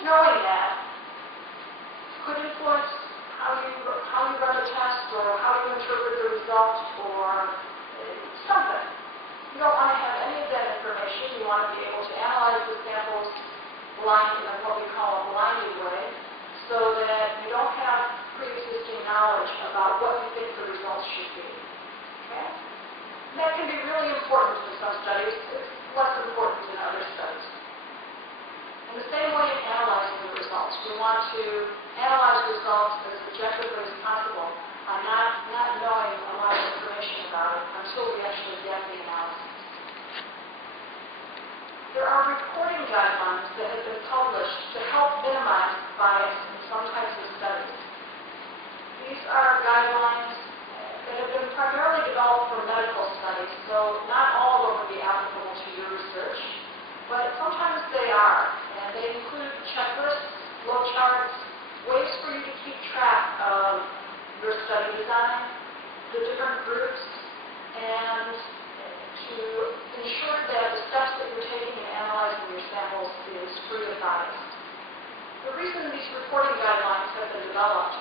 just knowing that could influence how you run the test or how you interpret the results or something. You don't want to have any of that information. You want to be able to analyze the samples blind in what we call a blinded way so that you don't have pre-existing knowledge about what you think the results should be. Okay? And that can be really important in some studies. It's less important in other studies. In the same way in analyzing the results, we want to analyze results as objectively as possible, not knowing a lot of information about it until we actually get the analysis. There are reporting guidelines that have been published to help minimize bias in some types of studies. These are guidelines that have been primarily developed for medical studies, so not all of them would be applicable to your research, but sometimes they are. And they include checklists, flowcharts, ways for you to keep track of your study design, the different groups, and to ensure that the steps that you're taking in analyzing your samples is free of bias. The reason these reporting guidelines have been developed,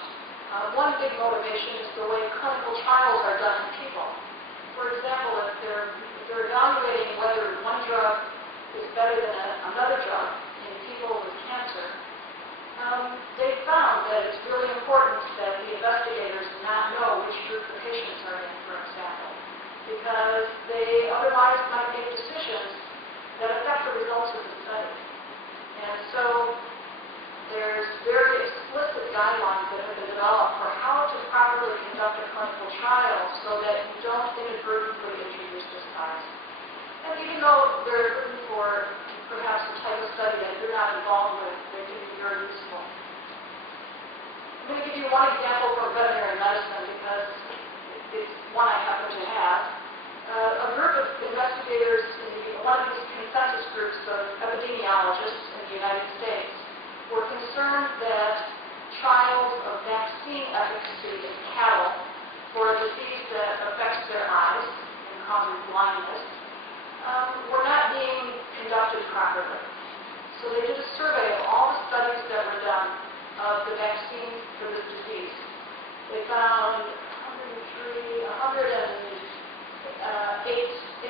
one big motivation is the way clinical trials are done in people. For example, if they're evaluating whether one drug is better than another drug in people with cancer, they found that it's really important that the investigators not know which group the patients are in, for example, because they otherwise might make decisions that affect the results of the study. And so there's very explicit guidelines that have been developed for how to properly conduct a clinical trial so that you don't inadvertently introduce this bias. And even though they're written for perhaps a type of study that you're not involved with, they can be very useful. I'm going to give you one example from veterinary medicine because it's one I happen to have. A group of investigators in one of these consensus groups of epidemiologists in the United States were concerned that trials of vaccine efficacy in cattle for a disease that affects their eyes and causes blindness were not being conducted properly. So they did a survey of all the studies that were done of the vaccine for this disease. They found 18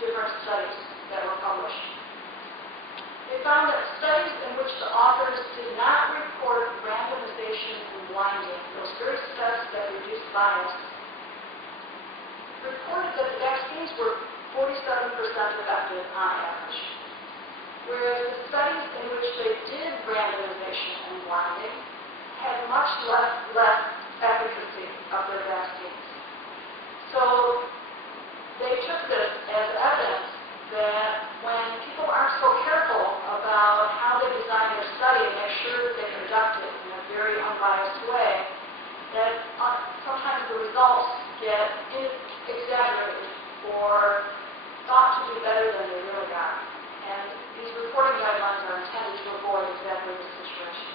different studies that were published. They found that studies in which the authors did not report randomization and blinding, those very steps that reduce bias, reported that the vaccines were 47% effective on average, whereas the studies in which they did randomization and blinding had much less efficacy of their vaccines. So they took this as evidence that when people aren't so careful about how they design their study and make sure that they conduct it in a very unbiased way, that sometimes the results get exaggerated or thought to be better than they really are. And these reporting guidelines are intended to avoid exactly this situation.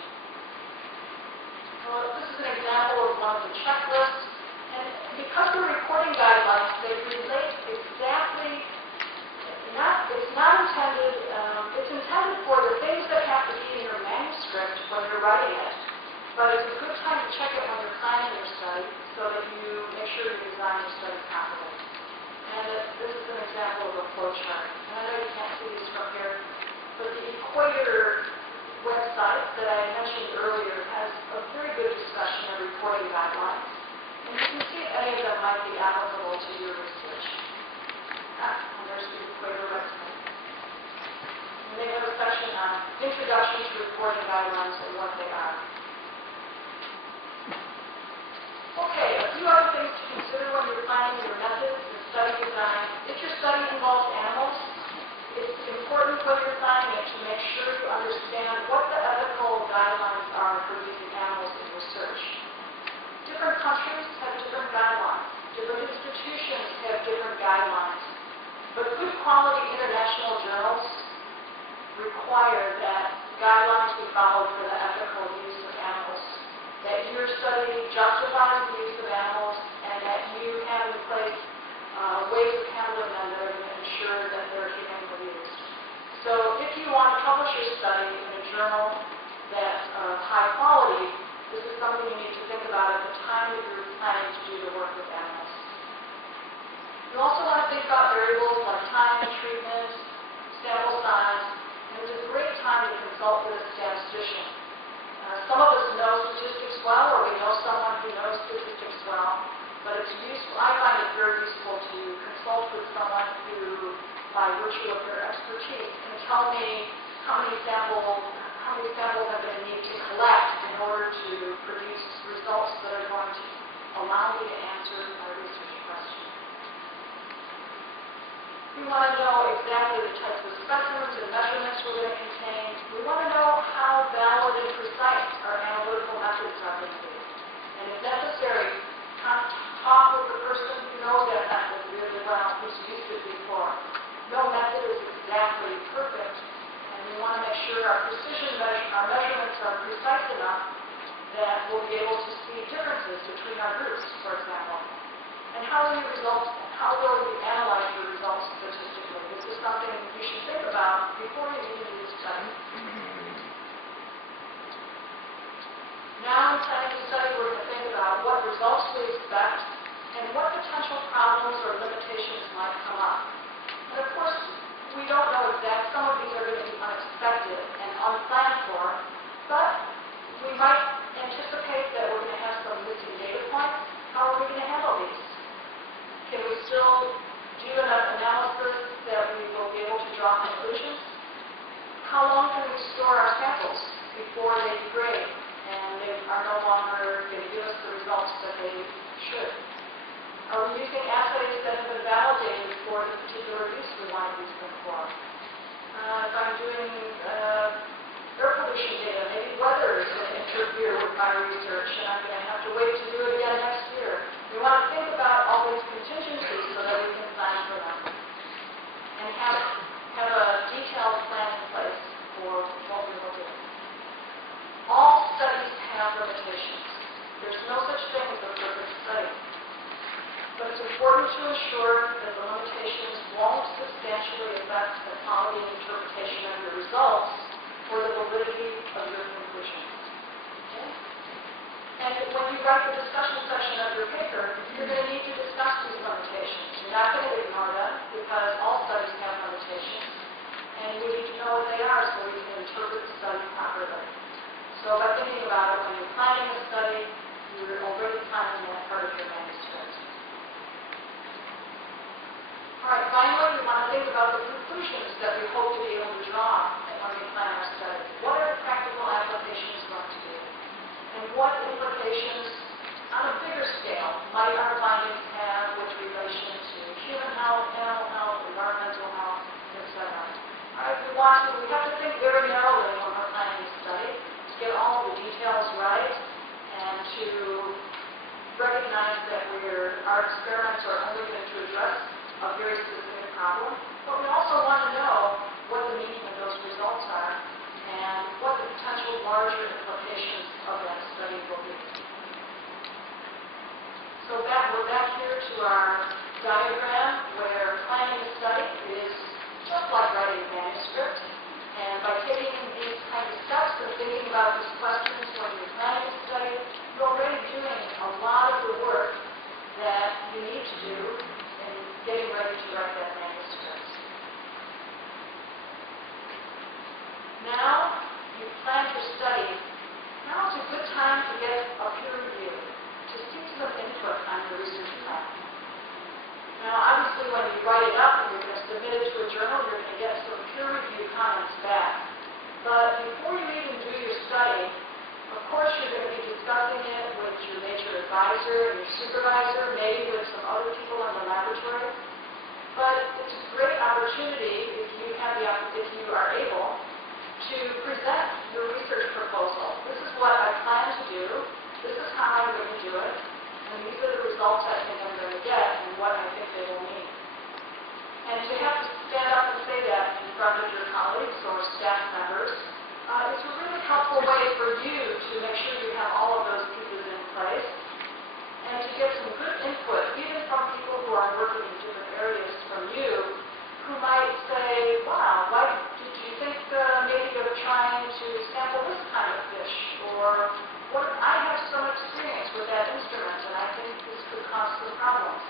Well, this is an example of one of the checklists. And because they're reporting guidelines, they relate exactly, it's not intended, it's intended for the things that have to be in your manuscript when you're writing it. But it's a good time to check it when you're planning your study so that you make sure you design your study properly. And this is an example of a flowchart. And I know you can't see these from here, but the Equator website that I mentioned earlier has a very good discussion of reporting guidelines. And you can see if any of them might be applicable to your research. And there's the Equator website. And they have a section on introduction to reporting guidelines and what they are. Okay, a few other things to consider when you're planning your methods and study design. If your study involves animals, it's important when you're planning it to make sure you understand what the ethical guidelines are for using animals in research. Different countries have different guidelines. Different institutions have different guidelines. But good quality international journals require that guidelines be followed for the ethical use of animals. That your study justifies the use of animals and that you have in place ways of handling them that are going to ensure you want to publish your study in a journal that's high quality, this is something you need to think about at the time that you're planning to do the work with animals. You also want to think about variables like time, treatment, sample size, and it's a great time to consult with a statistician. Some of us know statistics well, or we know someone who knows statistics well, but it's useful. I find it very useful to consult with someone who, by virtue of their expertise, can tell me how many samples I'm going to need to collect in order to produce results that are going to allow me to answer my research question. We want to know exactly the types of specimens and measurements we're going to contain. We want to know how valid and precise our analytical methods are going to be. And if necessary, talk with the person who knows that method really well, who's used it before. No method is exactly perfect, and we want to make sure our measurements are precise enough that we'll be able to see differences between our groups, for example. And how will you analyze your results statistically? This is something you should think about before you even do the study. Now in planning the study, we're going to think about what results we expect and what potential problems or limitations might come up. And of course, we don't know exactly. Some of these are going to be unexpected and unplanned for, but we might anticipate that we're going to have some missing data points. How are we going to handle these? Can we still do enough analysis that we will be able to draw conclusions? How long can we store our samples before they degrade and they are no longer going to give us the results that they should? Are we using assays that have been validated for the particular use we want to use them for? If I'm doing air pollution data, maybe weather is going to interfere with my research and I'm going to have to wait to do it again next year. We want to think about all these contingencies so that we can plan for them and have a detailed plan in place for what we will do. All studies have limitations. There's no such thing as a perfect study. But it's important to ensure that the limitations won't substantially affect the quality and interpretation of your results or the validity of your conclusions. Okay? And when you write the discussion section of your paper, you're going to need to discuss these limitations. You're not going to ignore them because all studies have limitations. And we need to know what they are so we can interpret the study properly. So by thinking about it when you're planning a study, you're already planning that part of your manuscript. All right, finally, we want to think about the conclusions that we hope to be able to draw when we plan our study. What are the practical applications going to be? And what implications, on a bigger scale, might our findings have with relation to human health, animal health, environmental health, etc.? All right, we have to think very narrowly when we're planning a study, to get all of the details right, and to recognize that our experiments are only going to address a very specific problem, but we also want to know what the meaning of those results are and what the potential larger implications of that study will be. So we're back here to our diagram where planning a study is just like writing a manuscript, and by taking these kinds of steps and thinking about these questions when you're planning a study, you're already doing a lot of the work that you need to do getting ready to write that manuscript. Now you've planned your study. Now it's a good time to get a peer review, to seek some input on your research plan. Now obviously when you write it up and you're going to submit it to a journal, you're going to get some peer review comments back. But before you even do your study, of course you're going to be discussing it with your major advisor and your supervisor, maybe with some other people in the laboratory. But it's a great opportunity if you are able to present your research proposal. This is what I plan to do. This is how I'm going to do it. And these are the results I think I'm going to get and what I think they will mean. And to have to stand up and say that in front of your colleagues or staff members, it's a really helpful way for you to make sure you have all of those pieces in place and to get some good input, even from people who are working in different areas from you, who might say, wow, why did you think going to sample this kind of fish, or what, I have some experience with that instrument and I think this could cause some problems.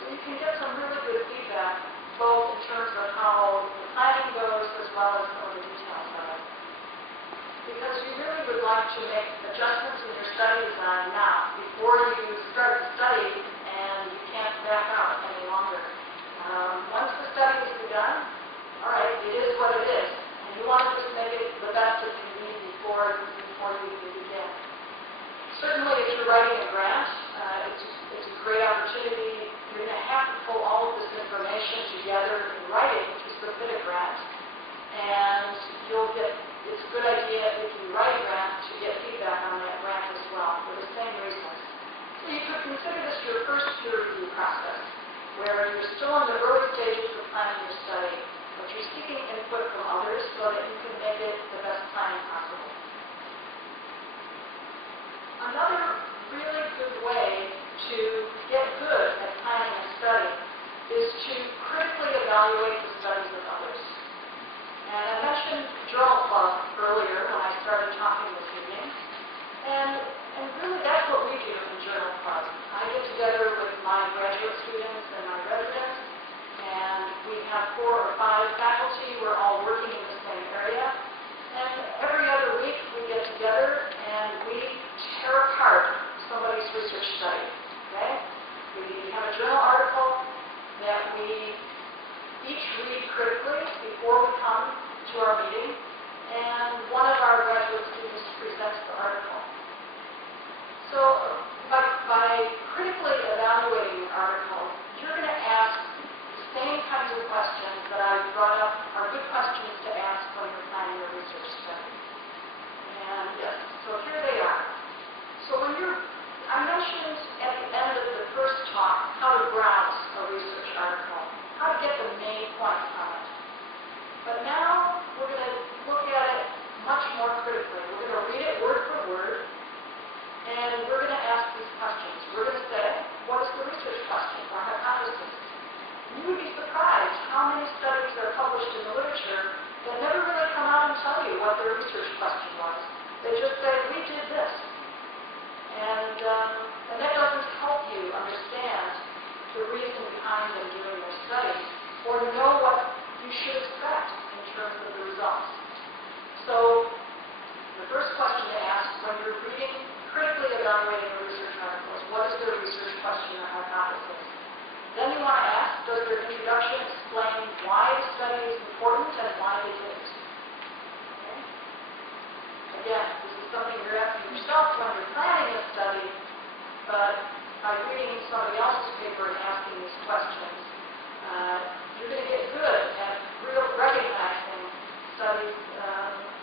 So you can get some really good feedback, both in terms of how the planning goes as well as some of the details of it. Because you really would like to make adjustments in your study design now, before you start the study and you can't back out any longer. Once the study is begun, all right, it is what it is. And you want to just make it the best it can be before you even begin. Certainly, if you're writing a grant, it's a great opportunity. You're going to have to pull all of this information together in writing to submit a grant. And it's a good idea if you write a grant to get feedback on that grant as well, for the same reasons. So you could consider this your first peer review process, where you're still in the early stages of planning your study, but you're seeking input from others so that you can make it the best planning possible. Another really good way to get good at planning a study is to critically evaluate the studies of others. And I mentioned Journal Club earlier when I started talking this evening, and really that's what we do in Journal Club. I get together with my graduate students and my residents, and we have 4 or 5 faculty. We're all working in the same area. And every other week we get together and we tear apart somebody's research study. Okay? We have a journal article that we each read critically before we come to our meeting, and one of our graduate students presents the article. So by critically evaluating the article, you're going to ask the same kinds of questions that I brought up are good questions to ask when you're planning your research study. And yes, so here they are. So I mentioned at the end of the first talk how to browse a research article, how to get the main points from it. But now we're going to look at it much more critically. We're going to read it word for word, and we're going to ask these questions. We're going to say, what is the research question or hypothesis? You would be surprised how many studies are published in the literature that never really come out and tell you what their research question was. They just say, we did this. And that doesn't help you understand the reason behind them doing their studies or know what you should expect in terms of the results. So the first question to ask when you're reading, critically evaluating a research article is, what is their research question or hypothesis? Then you want to ask, does their introduction explain why the study is important and why they did it? Okay? Again, this is something you're asking yourself when you're planning a study, but by reading somebody else's paper and asking these questions, you're going to get good at recognizing studies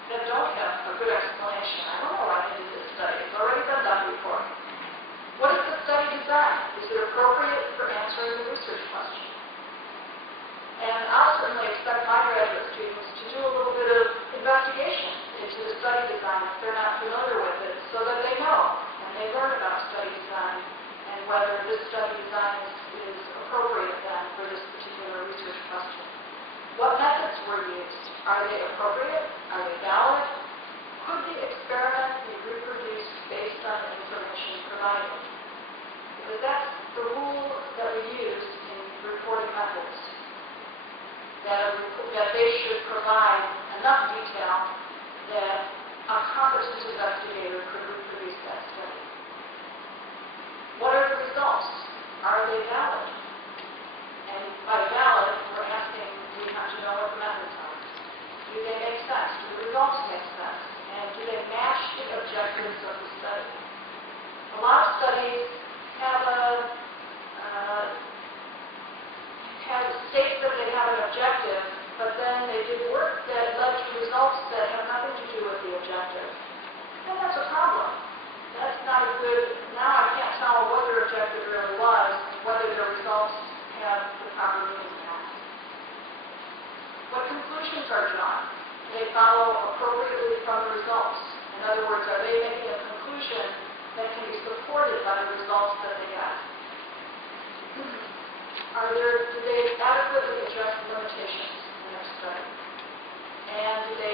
that don't have a good explanation. I don't know why they did this study. It's already been done before. What is the study design? Is it appropriate for answering the research question? And I'll certainly expect my graduate students to do a little bit of investigation into the study design if they're not familiar with it, so that they know and they learn about study design and whether this study design is appropriate then for this particular research question. What methods were used? Are they appropriate? Are they valid? Could the experiment be reproduced based on the information provided? Because that's the rule that we use in reporting methods, that they should provide enough detail that a competent investigator could reproduce that study. What are the results? Are they valid? And by valid, we're asking, we have to know what the methods are. Do they make sense? Do the results make sense? And do they match the objectives of the study? A lot of studies state that they have an objective, but then they did work that led to results that have nothing to do with the objective. And that's a problem. That's not a good, now I can't tell what their objective really was, whether their results have the proper meaning or not. What conclusions are drawn? Do they follow appropriately from the results? In other words, are they making a conclusion that can be supported by the results that they got? Do they adequately address limitations in their study? And do they